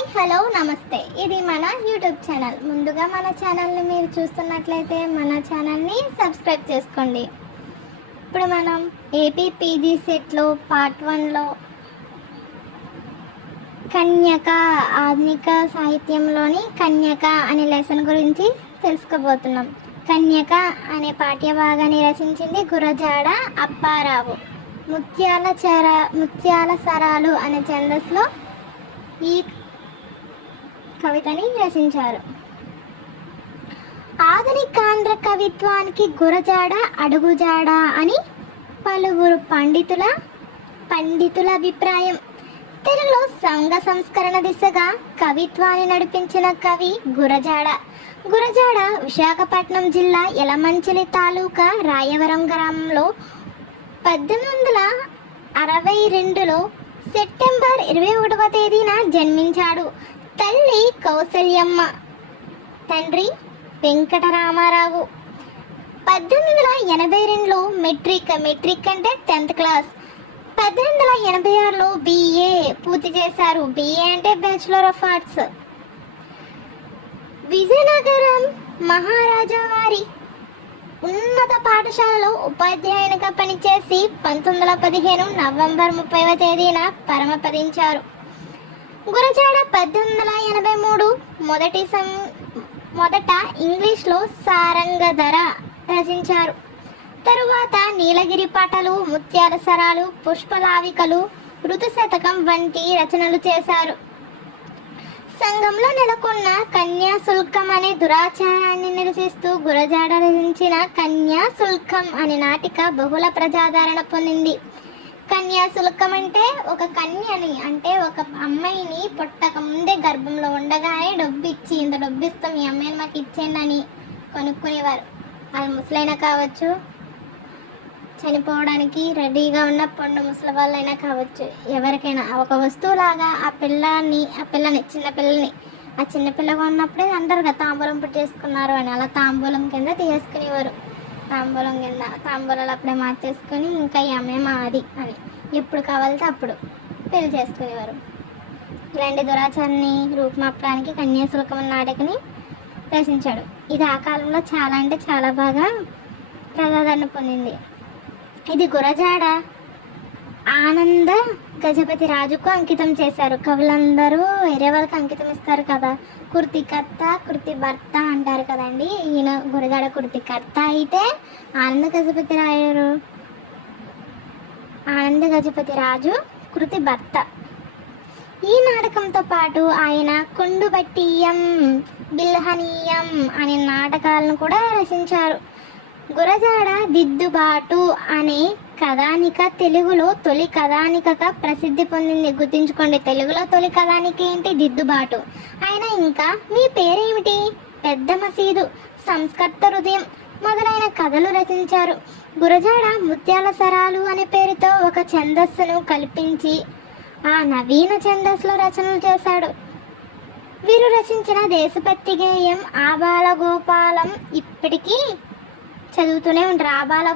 Hi hello నమస్తే. ఇది మన యూట్యూబ్ ఛానల్. ముందుగా మన ఛానల్ని మీరు చూస్తున్నట్లయితే మన ఛానల్ని సబ్స్క్రైబ్ చేసుకోండి. ఇప్పుడు మనం ఏపీ పీజీ సెట్లో పార్ట్ 1లో కన్యక ఆధునిక సాహిత్యంలోని కన్యక అనే లెసన్ గురించి తెలుసుకోబోతున్నాం. కన్యక అనే పాఠ్య భాగాన్ని రచించింది గురజాడ అప్పారావు. ముత్యాల సరాలు అనే ఛందస్సులో ఈ కవితని రచించారు. ఆధునికాంధ్ర కవిత్వానికి గురజాడ అడుగుజాడ అని పలువురు పండితుల అభిప్రాయం. తెలుగులో సంఘ సంస్కరణ దిశగా కవిత్వాన్ని నడిపించిన కవి గురజాడ. గురజాడ విశాఖపట్నం జిల్లా యలమంచిలి తాలూకా రాయవరం గ్రామంలో 1862లో సెప్టెంబర్ 21వ తేదీన జన్మించాడు. తల్లి కౌసల్యమ్మ, తండ్రి వెంకటరామారావు. 1882లో మెట్రిక్ అంటే 10th క్లాస్, 1886లో BA పూర్తి చేశారు. BA అంటే బ్యాచులర్ ఆఫ్ ఆర్ట్స్. విజయనగరం మహారాజా వారి ఉన్నత పాఠశాలలో ఉపాధ్యాయునిగా పనిచేసి 1915 నవంబర్ 30వ తేదీన పరమపదించారు. గురజాడ 1883 మొదట ఇంగ్లీష్లో సారంగధర రచించారు. తరువాత నీలగిరి పాటలు, ముత్యాల సరాలు, పుష్పలావికలు, ఋతుశతకం వంటి రచనలు చేశారు. సంఘంలో నెలకొన్న కన్యాశుల్కం అనే దురాచారాన్ని నిరసిస్తూ గురజాడ రచించిన కన్యాశుల్కం అనే నాటిక బహుళ ప్రజాదరణ పొందింది. కన్యాశుల్కం అంటే ఒక కన్యని, అంటే ఒక అమ్మాయిని పుట్టక ముందే గర్భంలో ఉండగానే డబ్బు ఇచ్చి, ఇంత డబ్బు ఇస్తాం ఈ అమ్మాయిని మాకు ఇచ్చేయండి అని కొనుక్కునేవారు. అది ముసలైనా కావచ్చు, చనిపోవడానికి రెడీగా ఉన్న పండు ముసలి వాళ్ళైనా కావచ్చు, ఎవరికైనా ఒక వస్తువులాగా ఆ పిల్లని ఆ చిన్నపిల్లగా ఉన్నప్పుడే అంటారు కదా తాంబూలం పుట్టేసుకున్నారు అని. అలా తాంబూలం కింద తీసుకునేవారు. తాంబూలాలు అప్పుడే మార్చేసుకొని ఇంకా ఈ అమ్మాయి మాది అని ఎప్పుడు కావాలితే అప్పుడు పెళ్లి చేసుకునేవారు. ఇలాంటి దురాచారాన్ని రూపుమాపడానికి కన్యాశుల్కం నాటకని రచించాడు. ఇది ఆ కాలంలో చాలా అంటే చాలా బాగా ప్రజాదరణ పొందింది. ఇది గురజాడ ఆనంద గజపతి రాజుకు అంకితం చేశారు. కవులందరూ వేరే వాళ్ళకి అంకితం ఇస్తారు కదా, కృతికర్త కృతి భర్త అంటారు కదండి. ఈయన గురజాడ కృతికర్త అయితే ఆనంద గజపతి రాజు కృతి భర్త. ఈ నాటకంతో పాటు ఆయన కొండుబట్టియం, బిల్హనీయం అనే నాటకాలను కూడా రచించారు. గురజాడ దిద్దుబాటు అనే కథానిక తెలుగులో తొలి కథానికగా ప్రసిద్ధి పొందింది. గుర్తుంచుకోండి, తెలుగులో తొలి కథానిక ఏంటి? దిద్దుబాటు. ఆయన ఇంకా మీ పేరేమిటి, పెద్ద మసీదు, సంస్కర్త హృదయం మొదలైన కథలు రచించారు. గురజాడ ముత్యాల సరాలు అనే పేరుతో ఒక ఛందస్సును కల్పించి ఆ నవీన ఛందస్సులో రచనలు చేశాడు. వీరు రచించిన దేశభక్తి గేయం ఆబాలగోపాలం ఇప్పటికీ చదువుతూనే ఉంటారు.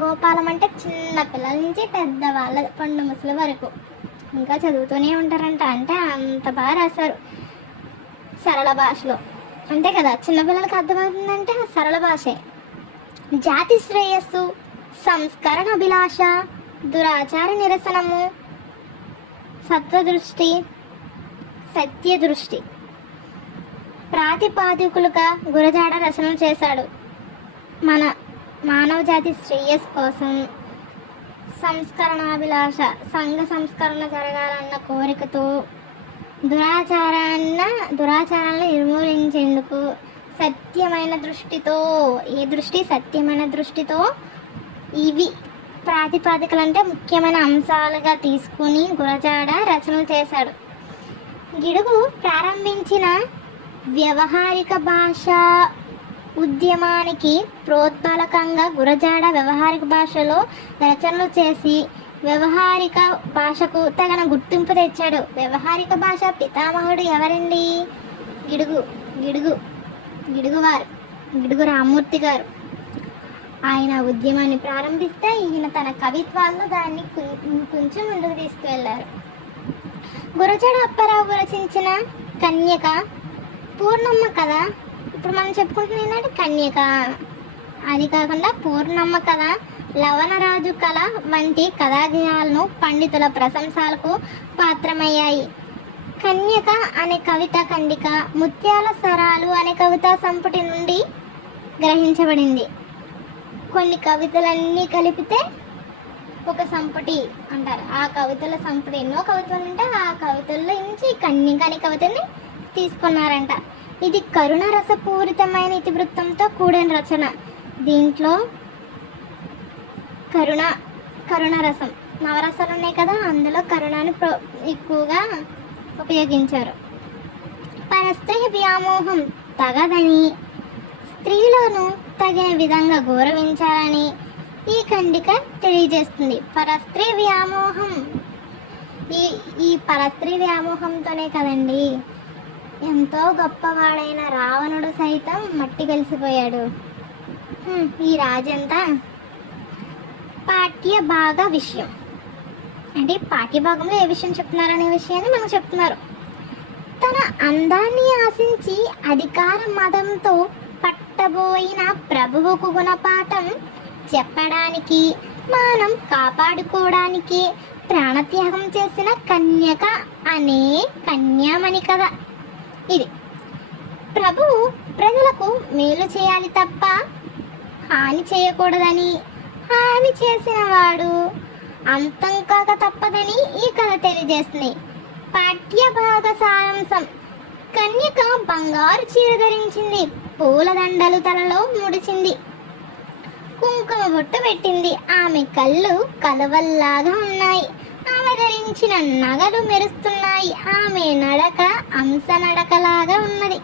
గోపాలం అంటే చిన్న పిల్లల నుంచి పెద్దవాళ్ళ పండు ముసలి వరకు ఇంకా చదువుతూనే ఉంటారంట. అంటే అంత బాగా రాశారు సరళ భాషలో. అంతే కదా, చిన్నపిల్లలకి అర్థమవుతుందంటే సరళ భాషే. జాతి శ్రేయస్సు, సంస్కరణ అభిలాష, దురాచార నిరసనము, సత్వదృష్టి, సత్యదృష్టి ప్రాతిపాదికులుగా గురజాడ రచనలు చేశాడు. మన మానవ జాతి శ్రేయస్సు కోసం, సంస్కరణాభిలాష, సంఘ సంస్కరణ జరగాలన్న కోరికతో, దురాచారాలను నిర్మూలించేందుకు సత్యమైన దృష్టితో, సత్యమైన దృష్టితో ఇవి ప్రాతిపాదికలు అంటే ముఖ్యమైన అంశాలుగా తీసుకుని గురజాడ రచనలు చేశాడు. గిడుగు ప్రారంభించిన వ్యవహారిక భాష ఉద్యమానికి ప్రోత్బలకంగా గురజాడ వ్యవహారిక భాషలో రచనలు చేసి వ్యవహారిక భాషకు తగిన గుర్తింపు తెచ్చాడు. వ్యవహారిక భాష పితామహుడు ఎవరండి? గిడుగు రామ్మూర్తి గారు. ఆయన ఉద్యమాన్ని ప్రారంభిస్తే ఈయన తన కవిత్వాల్లో దాన్ని కొంచెం ముందుకు తీసుకువెళ్ళారు. గురజాడ అప్పారావు రచించిన కన్యక, పూర్ణమ్మ కథ, ఇప్పుడు మనం చెప్పుకుంటున్న ఏంటంటే కన్యక, అది కాకుండా పూర్ణమ్మ కథ, లవణరాజు కళ వంటి కథాగేయాలను పండితుల ప్రశంసలకు పాత్రమయ్యాయి. కన్యక అనే కవిత ఖండిక ముత్యాల సరాలు అనే కవితా సంపుటి నుండి గ్రహించబడింది. కొన్ని కవితలన్నీ కలిపితే ఒక సంపుటి అంటారు. ఆ కవితల సంపుటి ఎన్నో కవితలు ఉంటే ఆ కవితల్లో నుంచి కన్యక అనే కవితని తీసుకున్నారంట. ఇది కరుణ రసపూరితమైన ఇతివృత్తంతో కూడిన రచన. దీంట్లో కరుణ రసం, నవరసాలు ఉన్నాయి కదా, అందులో కరుణని ఎక్కువగా ఉపయోగించారు. పరస్త్రీ వ్యామోహం తగదని, స్త్రీలను తగిన విధంగా గౌరవించాలని ఈ ఖండిక తెలియజేస్తుంది. పరస్త్రీ వ్యామోహం, ఈ పరస్త్రీ వ్యామోహంతోనే కదండి ఎంతో గొప్పవాడైన రావణుడు సైతం మట్టి కలిసిపోయాడు. ఈ రాజంతా పాఠ్య భాగ విషయం అంటే పాఠ్య భాగంలో ఏ విషయం చెప్తున్నారనే విషయాన్ని మనకు చెప్తున్నారు. తన అందాన్ని ఆశించి అధికార మదంతో పట్టబోయిన ప్రభువుకు గుణపాఠం చెప్పడానికి, మానం కాపాడుకోవడానికి ప్రాణత్యాగం చేసిన కన్యక అనే కన్యామణి కథ ఇది. ప్రభువు ప్రజలకు మేలు చేయాలి తప్ప హాని చేయకూడదని, హాని చేసిన వాడు అంతం కాక తప్పదని ఈ కథ తెలియజేస్తుంది. పాఠ్య భాగ సారాంశం: కన్యక బంగారు చీర ధరించింది, పూలదండలు తలలో ముడిచింది, కుంకుమ బొట్టు పెట్టింది. ఆమె కళ్ళు కలవల్లాగా ఉన్నాయి, ఆమె ధరించిన నగలు మెరుస్తున్నాయి, ఆమె నడక అంశ నడకలాగా ఉన్నది.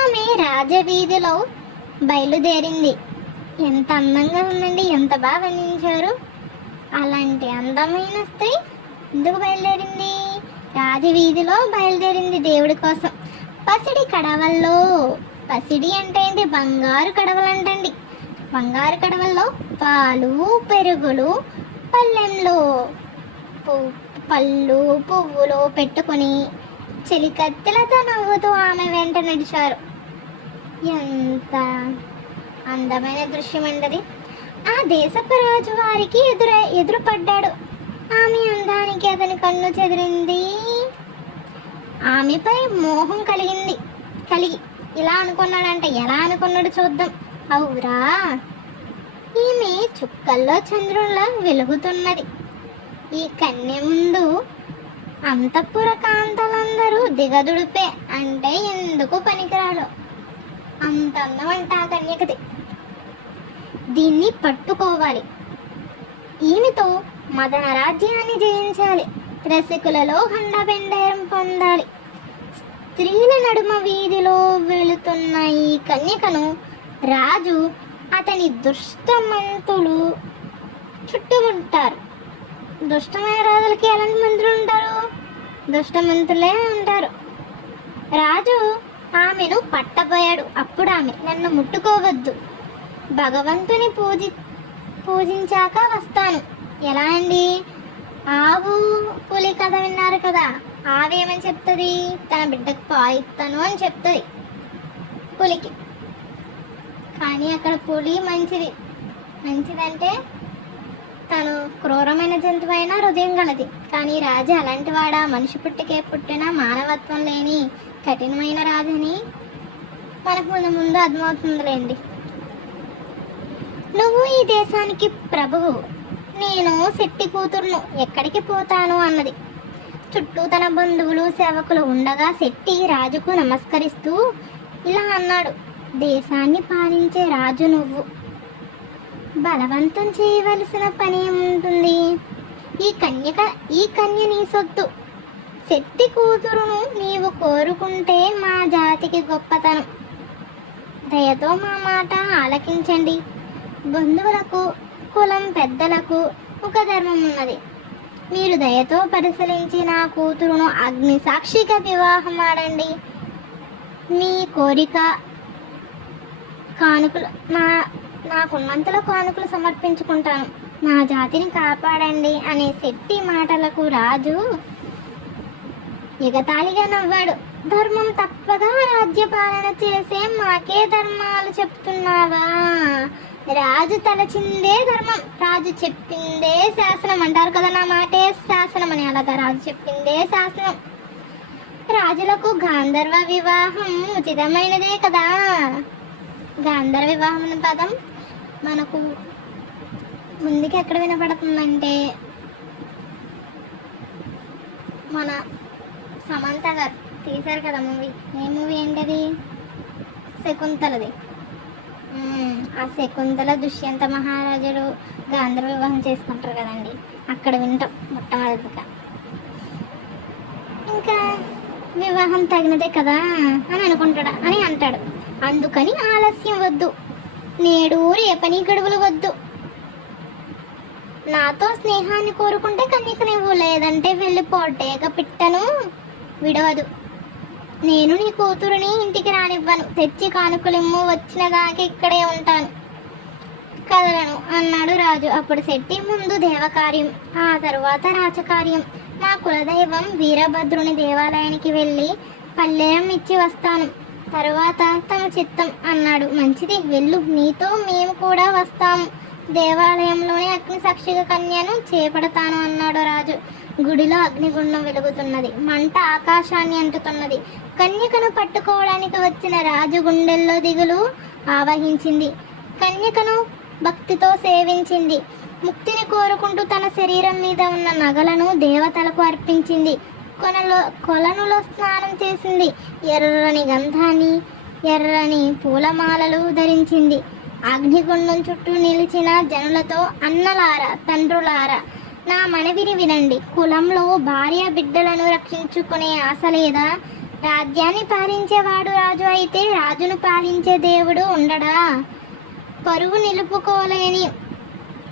ఆమె రాజవీధిలో బయలుదేరింది. ఎంత అందంగా ఉందండి, ఎంత బాగా వర్ణించారు. అలాంటి అందమైన స్త్రీ ఎందుకు బయలుదేరింది? రాజవీధిలో బయలుదేరింది దేవుడి కోసం. పసిడి కడవల్లో, పసిడి అంటే ఏంటి? బంగారు కడవలు అంటండి. బంగారు కడవల్లో పాలు పెరుగులు పళ్ళెంలో పళ్ళు పువ్వులు పెట్టుకుని చెలికత్తెలతో నవ్వుతూ ఆమె వెంట నడిచారు. ఎంత అందమైన దృశ్యం అంటది. ఆ దేశపు రాజు వారికి ఎదురుపడ్డాడు. ఆమె అందానికి అతని కన్ను చెదిరింది. ఆమెపై మోహం కలిగి ఇలా అనుకున్నాడంట. ఎలా అనుకున్నాడు చూద్దాం. అవురా, ఈమె చుక్కల్లో చంద్రుల్లా వెలుగుతున్నది. ఈ కన్య ముందు అంతఃపుర కాంతలందరూ దిగదుడిపే అంటే ఎందుకు పనికిరాడు. అంత అందం అంట ఆ కన్యకది. దీన్ని పట్టుకోవాలి. ఈమెతో మదన రాజ్యాన్ని జయించాలి. రసికులలో హండబెండరం పొందాలి. స్త్రీల నడుమ వీధిలో వెళుతున్న ఈ కన్యకను రాజు అతని దుష్టమంతులు చుట్టుముంటారు. దుష్టమైన రాజులకి ఎలాంటి మంత్రులు ఉంటారు? దుష్టమంతులే ఉంటారు. రాజు ఆమెను పట్టబోయాడు. అప్పుడు ఆమె, నన్ను ముట్టుకోవద్దు, భగవంతుని పూజించాక వస్తాను. ఎలా అండి? ఆవు పులి కథ విన్నారు కదా, ఆవేమని చెప్తుంది? తన బిడ్డకు పాయిస్తాను అని చెప్తుంది పులికి. కానీ అక్కడ పులి మంచిదంటే తను క్రూరమైన జంతువు అయినా హృదయం గలది. కానీ రాజు అలాంటి వాడా? మనిషి పుట్టికే పుట్టిన మానవత్వం లేని కఠినమైన రాజుని మనకు ముందు అర్థమవుతుందిలేండి. నువ్వు ఈ దేశానికి ప్రభువు, నేను శెట్టి కూతురును, ఎక్కడికి పోతాను అన్నది. చుట్టూ తన బంధువులు సేవకులు ఉండగా శెట్టి రాజుకు నమస్కరిస్తూ ఇలా అన్నాడు, దేశాన్ని పాలించే రాజు నువ్వు, బలవంతం చేయవలసిన పని ఏముంటుంది? ఈ కన్య నీ సొత్తు. శెట్టి కూతురును నీవు కోరుకుంటే మా జాతికి గొప్పతనం. దయతో మా మాట ఆలకించండి. బంధువులకు, కులం పెద్దలకు ఒక ధర్మం ఉన్నది. మీరు దయతో పరిశీలించి నా కూతురును అగ్ని సాక్షిగా వివాహం ఆడండి. మీ కోరిక కానుకలు నాకున్నంతలో కానుకలు సమర్పించుకుంటాను. నా జాతిని కాపాడండి అనే శెట్టి మాటలకు రాజు ఎగతాళిగా నవ్వాడు. ధర్మం తప్పగా రాజ్యపాలన చేసే మాకే ధర్మాలు చెప్తున్నావా? రాజు తలచిందే ధర్మం, రాజు చెప్పిందే శాసనం అంటారు కదా, నా మాటే శాసనం అని. అలాగా రాజు చెప్పిందే శాసనం. రాజులకు గాంధర్వ వివాహం ఉచితమైనదే కదా. గాంధర్వ వివాహం అనే పదం మనకు ముందుకి ఎక్కడ వినపడుతుందంటే, మన సమంత గారు తీశారు కదా మూవీ. ఏ మూవీ ఏంటది? శకుంతలది. ఆ శకుంతల దుష్యంత మహారాజులు గాంధర్వ వివాహం చేసుకుంటారు కదండి, అక్కడ వింటాం మొట్టమొదటిగా. ఇంకా వివాహం తగినదే కదా అని అనుకుంటాడు అని అంటాడు. అందుకని ఆలస్యం వద్దు, నేడు రేపని గడువులు వద్దు. నాతో స్నేహాన్ని కోరుకుంటే కన్యక నువ్వు, లేదంటే వెళ్ళిపోటేక పిట్టను విడవదు. నేను నీ కూతురుని ఇంటికి రానివ్వను. తెచ్చి కానుకలిమ్ము, వచ్చిన దాకా ఇక్కడే ఉంటాను, కదలను అన్నాడు రాజు. అప్పుడు శెట్టి ముందు దేవకార్యం, ఆ తరువాత రాజకార్యం. మా కులదైవం వీరభద్రుని దేవాలయానికి వెళ్ళి పల్లెరం ఇచ్చి వస్తాను, తరువాత తమ చిత్తం అన్నాడు. మంచిది, వెళ్ళు, నీతో మేము కూడా వస్తాము. దేవాలయంలోని అగ్ని సాక్షిగా కన్యను చేపడతాను అన్నాడు రాజు. గుడిలో అగ్నిగుండం వెలుగుతున్నది, మంట ఆకాశాన్ని అంటుతున్నది. కన్యకను పట్టుకోవడానికి వచ్చిన రాజు గుండెల్లో దిగులు ఆవహించింది. కన్యకను భక్తితో సేవించింది. ముక్తిని కోరుకుంటూ తన శరీరం మీద ఉన్న నగలను దేవతలకు అర్పించింది. కొలనులో స్నానం చేసింది. ఎర్రని గంధాన్ని, ఎర్రని పూలమాలలు ధరించింది. అగ్నిగుండం చుట్టూ నిలిచిన జనులతో, అన్నలారా, తండ్రులారా, నా మనవిని వినండి. కులంలో భార్య బిడ్డలను రక్షించుకునే ఆశ లేదా? రాజ్యాన్ని పాలించేవాడు రాజు అయితే రాజును పాలించే దేవుడు ఉండడా? పరువు నిలుపుకోలేని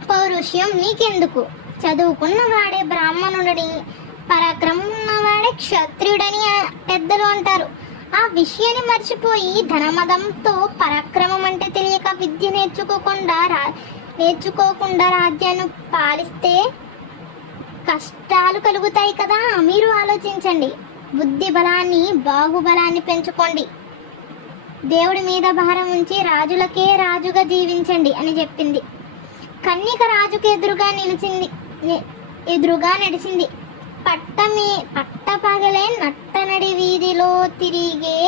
పౌరుషం నీకెందుకు? చదువుకున్నవాడే బ్రాహ్మణుడని, పరాక్రమం ఉన్నవాడే క్షత్రియుడని పెద్దలు అంటారు. ఆ విషయాన్ని మర్చిపోయి ధనమదంతో పరాక్రమం అంటే తెలియక విద్య నేర్చుకోకుండా రాజ్యాన్ని పాలిస్తే కష్టాలు కలుగుతాయి కదా. మీరు ఆలోచించండి. బుద్ధి బలాన్ని, బాహుబలాన్ని పెంచుకోండి. దేవుడి మీద భారం ఉంచి రాజులకే రాజుగా జీవించండి అని చెప్పింది. కన్యక రాజుకు ఎదురుగా నడిచింది. పట్టపగలే నట్టనడి వీధిలో తిరిగే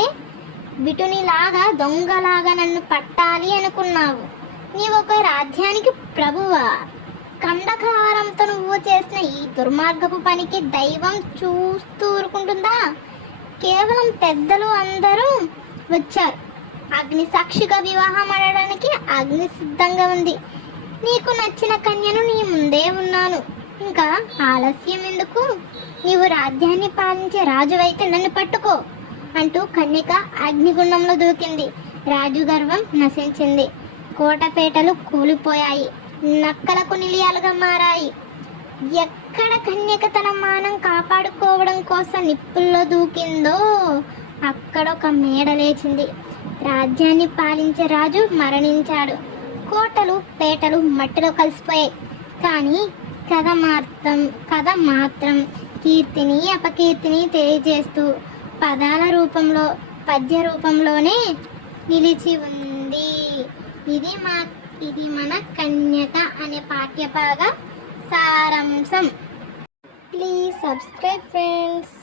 బిటునిలాగా, దొంగలాగా నన్ను పట్టాలి అనుకున్నావు. నీవొక రాజ్యానికి ప్రభువా? కండకావరంతో నువ్వు చేసిన ఈ దుర్మార్గపు పనికి దైవం చూస్తూ ఊరుకుంటుందా? కేవలం పెద్దలు అందరూ వచ్చారు. అగ్ని సాక్షిగా వివాహం ఆడడానికి అగ్ని సిద్ధంగా ఉంది. నీకు నచ్చిన కన్యను నీ ముందే ఉన్నాను, ఇంకా ఆలస్యం ఎందుకు? నీవు రాజ్యాన్ని పాలించే రాజువైతే నన్ను పట్టుకో అంటూ కన్యక అగ్నిగుండంలో దూకింది. రాజు గర్వం నశించింది. కోటపేటలు కూలిపోయాయి, నక్కలకు నిలియాలుగా మారాయి. ఎక్కడ కన్యక తన మానం కాపాడుకోవడం కోసం నిప్పుల్లో దూకిందో అక్కడ ఒక మేడ లేచింది. రాజ్యాన్ని పాలించే రాజు మరణించాడు. కోటలు పేటలు మట్టిలో కలిసిపోయాయి. కానీ కథ మాత్రం కీర్తిని అపకీర్తిని తెలియజేస్తూ పద్య రూపంలోనే నిలిచి ఉంది. ఇది మన కన్యక అనే పాఠ్యభాగ సారాంశం. Please subscribe friends.